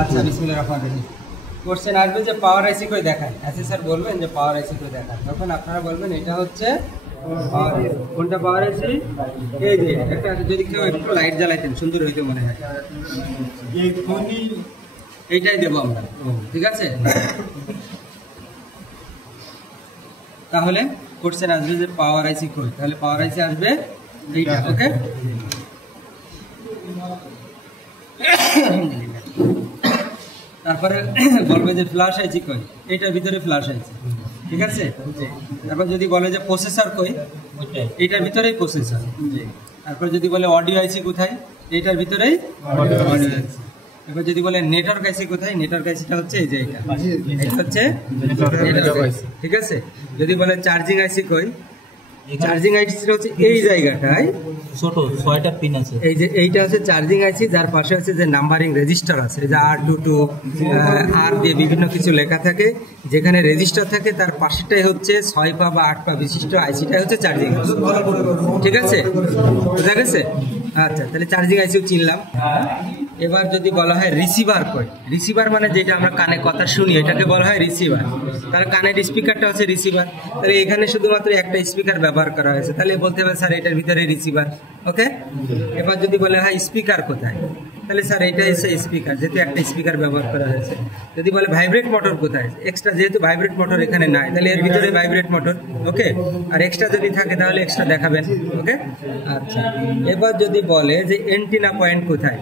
আচ্ছা বিসমিল্লাহির রহমানির রহিম। কোশ্চেন আসবে যে পাওয়ার আইসি কই দেখান, স্যার বলবেন যে পাওয়ার আইসি কই দেখান, তখন আপনারা বলবেন এটা হচ্ছে কোনটা পাওয়ার আইসি। এই যে একটা যদি কেউ একটু লাইট জ্বালাইতেন সুন্দর হইতে মনে হয়, এইটাই দেবো আমরা, ঠিক আছে। তাহলে কোশ্চেন আসবে যে পাওয়ার আইসি কই, তাহলে পাওয়ার আইসি আসবে এইটা, ওকে। তারপরে বলবে যে ফ্ল্যাশ আইসি কই, এইটার ভিতরে ফ্ল্যাশ আইসি, ঠিক আছে। তারপর যদি বলে যে প্রসেসর কই, এইটার ভিতরেই প্রসেসর। তারপর যদি বলে অডিও আইসি কোথায়, এইটার ভিতরেই অডিও আইসি। এবার যদি বলে নেটওয়ার্ক আইসি কোথায়, নেটওয়ার্ক আইসিটা হচ্ছে এই যে এটা, এটা হচ্ছে নেটওয়ার্ক আইসি, ঠিক আছে। যদি বলে চার্জিং আইসি কই, চার্জিং আইসিটা হচ্ছে এই জায়গাটায় ছোট 6টা পিন আছে, এই যে এইটা হচ্ছে চার্জিং আইসি, যার পাশে আছে যে নাম্বারিং রেজিস্টার আছে, যে R22 আর দিয়ে বিভিন্ন কিছু লেখা থাকে, যেখানে রেজিস্টার থাকে তার পাশেটাই হচ্ছে 6 পা বা 8 পা বিশিষ্ট আইসিটাই হচ্ছে চার্জিং আইসি, ঠিক আছে, বুঝা গেছে। আচ্ছা, তাহলে চার্জিং আইসিও চিনলাম। এবার যদি বলা হয় রিসিভার কই, রিসিভার মানে যেটা আমরা কানে কথা শুনি এটাকে বলা হয় রিসিভার। তাহলে কানের স্পিকারটা হচ্ছে রিসিভার, তাহলে এখানে শুধুমাত্র একটা স্পিকার ব্যবহার করা হয়েছে, তাহলে বলতে হবে স্যার এটার ভিতরে রিসিভার, ওকে। এবার যদি বলে হয় স্পিকার কোথায়, তাহলে স্যার এটা হচ্ছে স্পিকার, যেহেতু একটা স্পিকার ব্যবহার করা হয়েছে। যদি বলে ভাইব্রেট মোটর কোথায়, এক্সট্রা যেহেতু ভাইব্রেট মোটর এখানে নাই, তাহলে এর ভিতরে ভাইব্রেট মোটর, ওকে। আর এক্সট্রা যদি থাকে তাহলে এক্সট্রা দেখাবেন, ওকে। আচ্ছা, এবার যদি বলে যে এন্টিনা পয়েন্ট কোথায়,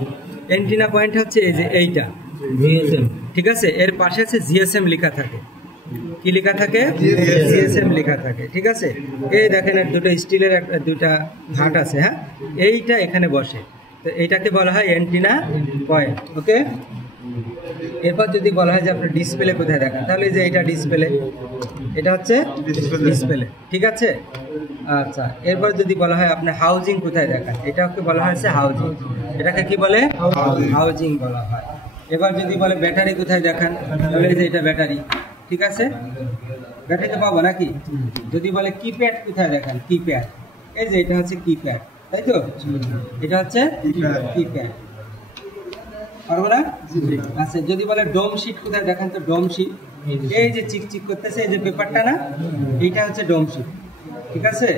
এন্টিনা পয়েন্ট হচ্ছে এই যে এইটা জিএসএম, ঠিক আছে। এর পাশে আছে জিএসএম লেখা থাকে, কি লেখা থাকে, জিএসএম লেখা থাকে, ঠিক আছে। এই দেখেন দুটো স্টিলের দুইটা ঘাট আছে, হ্যাঁ, এইটা এখানে বসে, তো এইটাকে বলা হয় অ্যান্টিনা পয়েন্ট, ওকে। এরপর যদি বলা হয় যে আপনার ডিসপ্লে কোথায় দেখান, তাহলে যে এটা ডিসপ্লে, এটা হচ্ছে ডিসপ্লে, ঠিক আছে। আচ্ছা, এরপর যদি বলা হয় আপনার হাউজিং কোথায় দেখান, এটাকে বলা হচ্ছে হাউজিং, এটাকে কি বলে, হাউজিং বলা হয়। এবার যদি বলে ব্যাটারি কোথায় দেখান, তাহলে যে এটা ব্যাটারি, ঠিক আছে, ব্যাটারি তো পাবো নাকি। যদি বলে কিপ্যাড কোথায় দেখান, কিপ্যাড, এই যে এটা হচ্ছে কিপ্যাড, তাই তো, এটা হচ্ছে কিপ্যাড, পারবো না। আচ্ছা, যদি বলে ডোম শিট কোথায় দেখান, তো ডোম শিট, এই যে চিকচিক করতেছে এই যে পেপারটা না, এইটা হচ্ছে ডোম শিট, ঠিক আছে।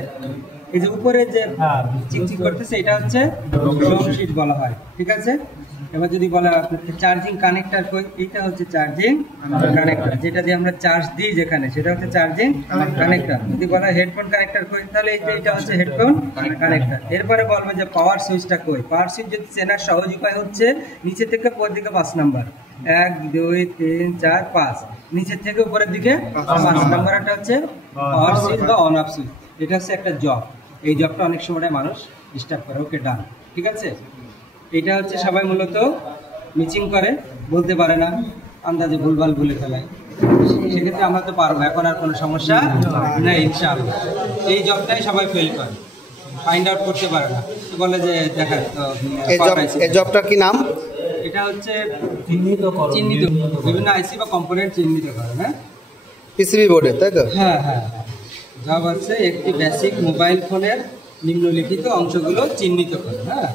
এই যে উপরে যে চিকচিক করতেছে এটা হচ্ছে ডোম শিট বলা হয়, ঠিক আছে। এবার যদি বলা আপনার চার্জিং কানেক্টর কই, এইটা হচ্ছে চার্জিং কানেক্টর, যেটা দিয়ে আমরা চার্জ দিই যেখানে, সেটা হচ্ছে চার্জিং কানেক্টর। যদি বলা হেডফোন কানেক্টর কই, তাহলে এইটা হচ্ছে হেডফোন কানেক্টর। এরপরে বলবো যে পাওয়ার সুইচটা কই, পাওয়ার সুইচ যদি চেনার সহজ উপায় হচ্ছে নিচে থেকে উপরের দিকে 5 নাম্বার, 1 2 3 4 5, নিচের থেকে উপরের দিকে 5 নাম্বারটা হচ্ছে পাওয়ার সুইচ বা অন অফ সুইচ। এটা হচ্ছে একটা জব, এই জবটা অনেক সময় মানুষ ডিস্টার্ব করে, ওকে ডান, ঠিক আছে। এটা হচ্ছে সবাই মূলত মিচিং করে, বলতে পারে না, আন্দাজে ভুলভাল বলে ফেলায়, সেক্ষেত্রে আমরা তো পারবো, এখন আর কোনো সমস্যা নেই ইনশাআল্লাহ। এই জবটাই সবাই ফেল করে, ফাইন্ড আউট করতে পারে না, বলে যে দেখা তো এই জবটার কি নাম, এটা হচ্ছে চিহ্নিত বিভিন্ন আইসি বা কম্পোনেন্ট চিহ্নিত করে, হ্যাঁ, পিসিবি বোর্ডে, তাই তো। হ্যাঁ হ্যাঁ, জব হচ্ছে একটি বেসিক মোবাইল ফোনের নিম্নলিখিত অংশগুলো চিহ্নিত করে, হ্যাঁ।